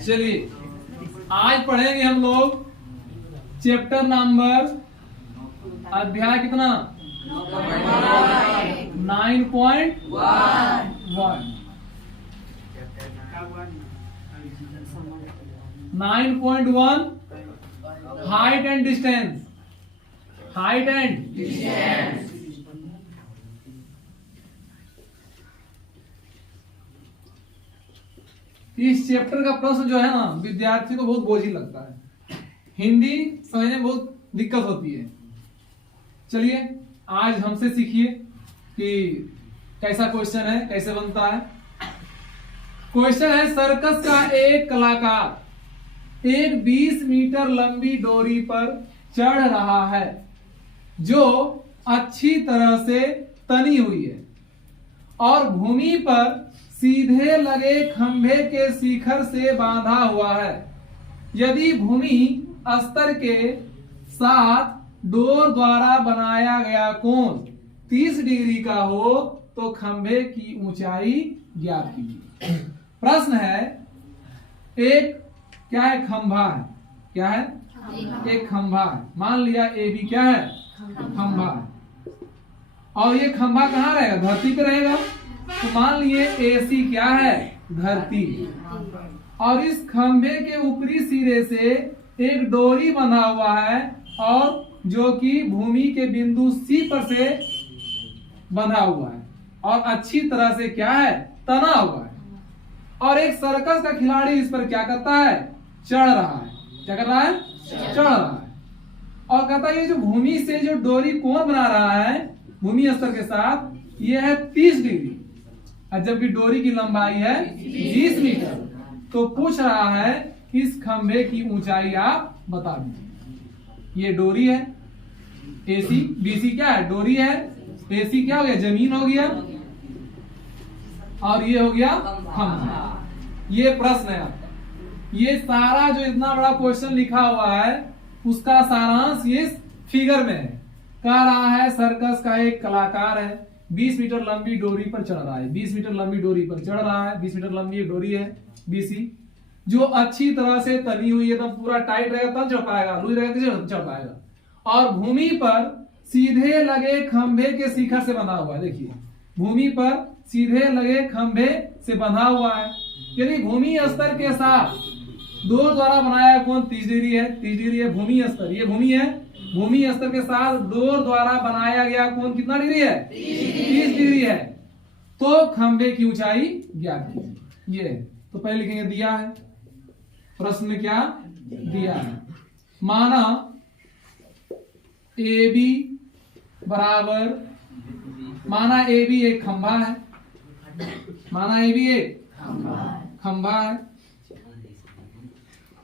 चलिए आज पढ़ेंगे हम लोग चैप्टर नंबर, अध्याय कितना 9.1 9.1 height and distance. Height and distance. इस चैप्टर का प्रश्न जो है ना विद्यार्थी को बहुत बोझिल लगता है, हिंदी समझने में बहुत दिक्कत होती है। चलिए आज हमसे सीखिए कि कैसा क्वेश्चन है, कैसे बनता है। क्वेश्चन है, सर्कस का एक कलाकार एक 20 मीटर लंबी डोरी पर चढ़ रहा है जो अच्छी तरह से तनी हुई है और भूमि पर सीधे लगे खंभे के शिखर से बांधा हुआ है। यदि भूमि स्तर के साथ डोर द्वारा बनाया गया कोण 30 डिग्री का हो तो खंभे की ऊंचाई ज्ञात कीजिए। प्रश्न है, एक क्या है, खंभा है। क्या है? एक खंभा है। मान लिया ए बी क्या है, खंभा है। और ये खंभा कहाँ रहेगा, धरती पे रहेगा। तो मान लिए AC क्या है, धरती। और इस खंभे के ऊपरी सिरे से एक डोरी बंधा हुआ है और जो कि भूमि के बिंदु C पर से बंधा हुआ है और अच्छी तरह से क्या है, तना हुआ है। और एक सर्कस का खिलाड़ी इस पर क्या करता है, चढ़ रहा है। क्या कर रहा है, चढ़ रहा है। और कहता है ये जो भूमि से जो डोरी कोण बना रहा है भूमि स्तर के साथ, ये है 30 डिग्री और जबकि डोरी की लंबाई है 20 मीटर। तो पूछ रहा है इस खंभे की ऊंचाई आप बता दीजिए। ये डोरी है, AC BC क्या है, डोरी है। AC क्या हो गया, जमीन हो गया और ये हो गया खंभा। ये प्रश्न है आपका। ये सारा जो इतना बड़ा क्वेश्चन लिखा हुआ है उसका सारांश ये फिगर में है। कह रहा है सर्कस का एक कलाकार है 20 मीटर लंबी डोरी पर चढ़ रहा है। 20 मीटर लंबी डोरी पर चढ़ रहा है। 20 मीटर लंबी एक डोरी है BC जो अच्छी तरह से तनी हुई है, एकदम पूरा टाइट रहेगा तब चढ़ पाएगा, लूज रहेगा तो चढ़ पाएगा। और भूमि पर सीधे लगे खंभे के शिखर से बंधा हुआ है। देखिए भूमि पर सीधे लगे खंभे से बंधा हुआ है। यदि भूमि स्तर के साथ डोर द्वारा बनाया कोण 30 डिग्री है। 30 डिग्री है भूमि स्तर, ये भूमि है। भूमि स्तर के साथ डोर द्वारा बनाया गया कोण कितना डिग्री है, 30 डिग्री है। तो खंभे की ऊंचाई ज्ञात कीजिए। ये तो पहले लिखेंगे दिया है, प्रश्न में क्या दिया है। माना AB बराबर, माना AB एक खंभा है। माना AB एक खंभा है।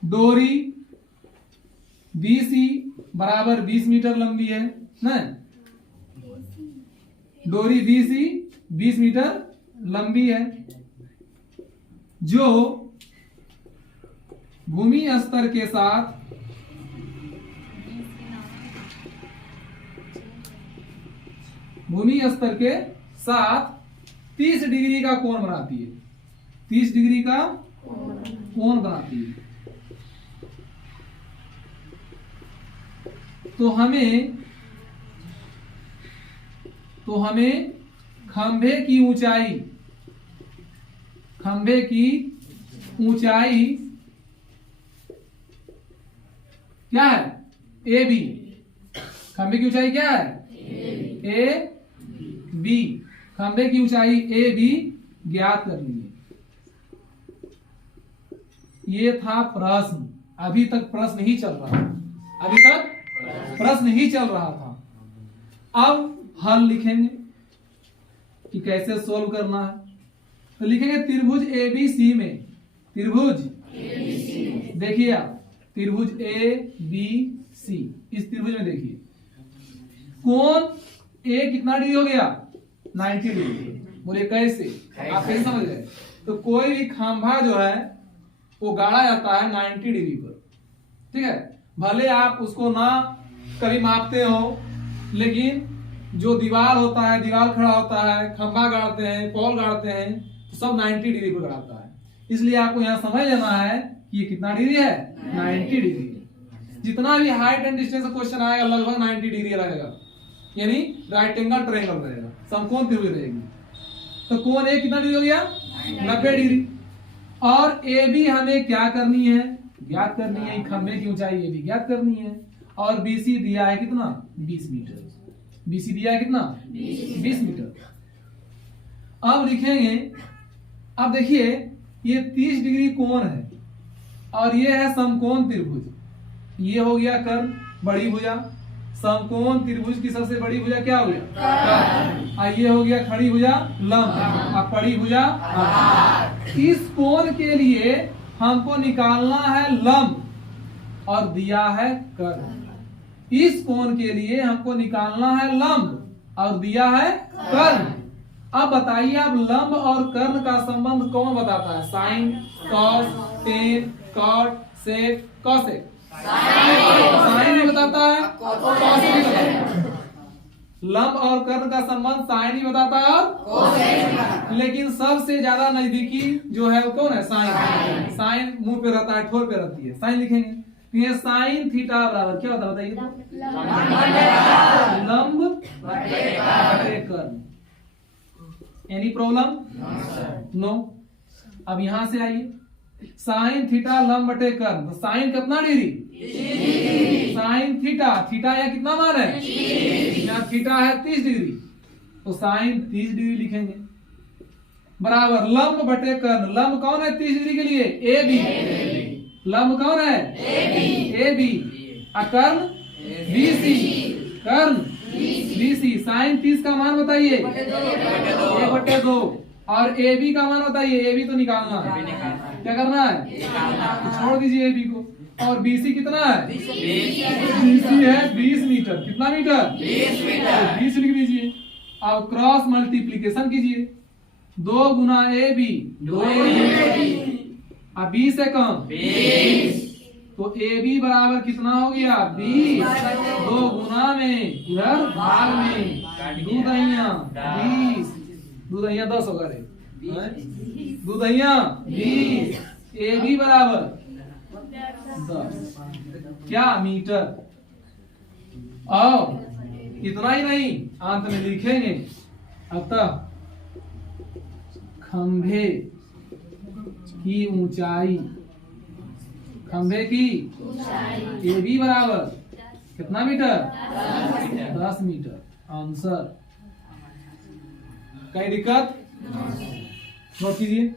डोरी BC बराबर 20 मीटर लंबी है ना। डोरी BC 20 मीटर लंबी है जो भूमि स्तर के साथ भूमि स्तर के साथ 30 डिग्री का कोण बनाती है। 30 डिग्री का कोण बनाती है। तो हमें खंभे की ऊंचाई क्या है, AB। खंभे की ऊंचाई क्या है, AB। खंभे की ऊंचाई AB ज्ञात करनी है। ये था प्रश्न। अभी तक प्रश्न ही चल रहा है। अभी तक प्रश्न ही चल रहा था। अब हल लिखेंगे कि कैसे सोल्व करना है। तो लिखेंगे त्रिभुज ABC में, त्रिभुज देखिए आप, त्रिभुज ABC, इस त्रिभुज में देखिए कोण A कितना डिग्री हो गया, 90 डिग्री। बोले कैसे, आप कैसे समझ रहे। तो कोई भी खंभा जो है वो गाड़ा जाता है 90 डिग्री पर, ठीक है। भले आप उसको ना कभी मापते हो, लेकिन जो दीवार होता है, दीवार खड़ा होता है, खंभा गाड़ते हैं, पोल गाड़ते हैं, तो सब 90 डिग्री पर गाड़ता है। इसलिए आपको यहाँ समझ लेना है कि ये कितना डिग्री है, 90 डिग्री है। जितना भी हाइट एंड डिस्टेंस का क्वेश्चन आएगा लगभग 90 डिग्री रहेगा, यानी राइट एंगल ट्रायंगल रहेगा, समकोण त्रिभुज रहेगी। तो कोण ए कितना डिग्री हो गया, 90 डिग्री। और ए बी हमें क्या करनी है, ज्ञात करनी है, खंभे की ऊंचाई ए बी ज्ञात करनी है। और बीसी दिया है कितना, 20 मीटर। बीसी दिया है कितना, 20 मीटर। अब लिखेंगे, अब देखिए ये 30 डिग्री कोण है और ये है समकोण त्रिभुज। ये हो गया कर्ण, बड़ी भुजा। समकोण त्रिभुज की सबसे बड़ी भुजा क्या हो गया, कर्ण। और ये हो गया खड़ी भुजा, लंब। और पड़ी भुजा, आधार। इस कोण के लिए हमको निकालना है लंब और दिया है कर्ण। इस कोण के लिए हमको निकालना है लंब और दिया है कर्ण। अब बताइए, आप लंब और कर्ण का संबंध कौन बताता है, साइन, कॉस, टेन, कॉट, सेक, कॉसेक। साइन ही बताता है, कॉस ही बताता है। लंब और कर्ण का संबंध साइन ही बताता है और कोसेक। लेकिन सबसे ज्यादा नजदीकी जो है वो कौन है, साइन। साइन मुंह पे रहता है, ठोर पे रहती है, साइन लिखेंगे। ये साइन थीटा बराबर क्या होता है बताइए, लंब बटे कर्ण। Any problem, no. अब यहां से आइए, साइन थीटा लंब बटे कर्ण। तो साइन कितना डिग्री, साइन थीटा, थीटा या कितना मान है, यहाँ थीटा है 30 डिग्री, तो साइन 30 डिग्री लिखेंगे बराबर लंब बटे कर्ण। लंब कौन है 30 डिग्री के लिए, ए बी। लंब कौन है, ए बी। कर्ण बीसी, कर्ण बीसी। साइन 30 का मान बताइए, 1/2। और ए बी का मान बताइए, ए बी तो निकालना है, क्या करना है, तो छोड़ दीजिए ए बी को। और बीसी कितना है, बीसी है 20 मीटर। कितना मीटर, 20 लिख दीजिए। अब क्रॉस मल्टीप्लीकेशन कीजिए, 2 गुना ए बी, 2 अब 20 से कम 20, तो ए बी बराबर कितना हो गया, 20। 2 गुना में इधर भाग में, 2 दहिया 20, 2 दहिया 10 होगा रे, 2 दहिया 20। ए बी बराबर 10 क्या मीटर। और इतना ही नहीं, अंत में लिखेंगे अतः खंभे की ऊंचाई, खंभे की ए बी बराबर कितना मीटर, 10 मीटर। आंसर। कई दिक्कत, नोट कीजिए।